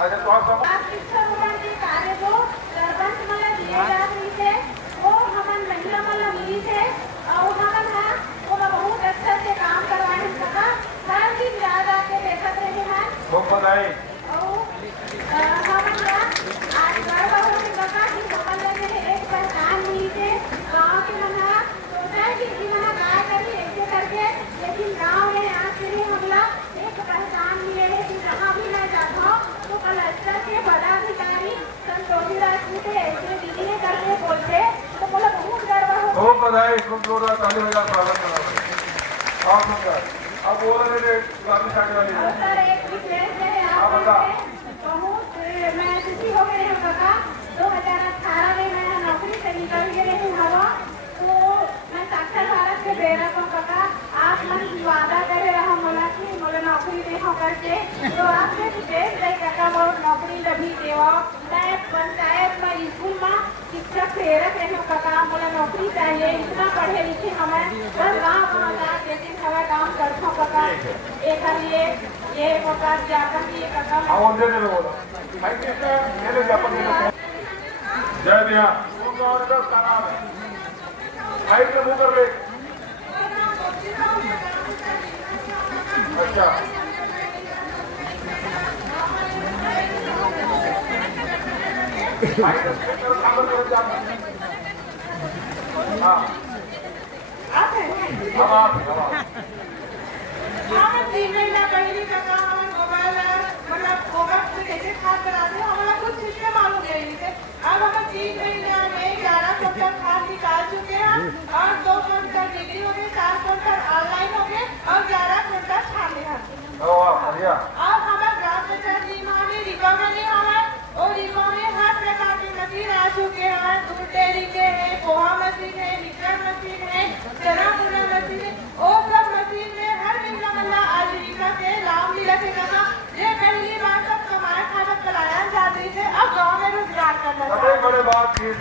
अच्छा तो शिक्षा भवन के कार्य को सरपंच मला दिए जा रही थे वो हमन महिला मला मिली थे और हमन है वो बहुत अच्छा से काम करवाए हैं सका हर दिन याद आके देखते रहे हैं बहुत बधाई और हमन आज गर्व हो के सका कि हमन लगे एक पहचान मिली थे गांव के मना सोचा कि मना काय करी ऐसे करके लेकिन गांव में आज से ही हमला एक पहचान मिले है कि जहाँ भी मैं जाता तो कलेक्टर के पदाधिकारी संतोषी राजपूत ऐसे दीदी करके बोलते तो बोला बहुत गर्व हो बहुत बधाई खूब जोरदार ताली बजा स्वागत करो और सुंदर अब बोल रहे गाड़ी साइड वाली सर एक विशेष है आप बहुत मैं खुशी हो गई हूँ काका 2018 में मैं नौकरी से निकल गई हूँ हवा तो मैं साक्षर भारत के बेरा को काका आप मन वादा करे रहा मोला की मोला नौकरी दे हो करके तो आपने विशेष रही काका मोला नौकरी लभी देवा मैं पंचायत में स्कूल में शिक्षक प्रेरक रहे काका मोला नौकरी चाहिए इतना पढ़े लिखे हमें बस गाँव कहाँ जा लेकिन हमें काम करता काका एक ये काका जाकर ये काका हाँ वो दे बोला भाई किसने मेरे जापन में जय दिया वो कौन है उसका नाम है भाई के मुंह कर ले अच्छा भाई के काम कर जा हाँ हमें 3 महीना पहले काका हमें मोबाइल मतलब मोबाइल से कैसे खाद बनाते हैं हमारा कुछ सिस्टम मालूम नहीं थे अब हम 3 महीने में 11 क्विंटल खाद निकाल चुके हैं और 2 क्विंटल डिग्री हो गए 4 क्विंटल ऑनलाइन हो गए और 11 क्विंटल छाले हैं बढ़िया अब हमारे ग्राम पंचायत रीमा में रिका बने हमें और रिका में हर प्रकार के मशीन आ चुके हैं दूध डेयरी के हैं पोहा मशीन है मिक्सर मशीन है चना भुना मशीन है और सब मशीन में हर महिला मल्ला आज रिका के लाभ मिला थे काका ये पहली बार सब कमाया खाना चलाया जाते थे अब गाँव में रोजगार करना बड़े बात ये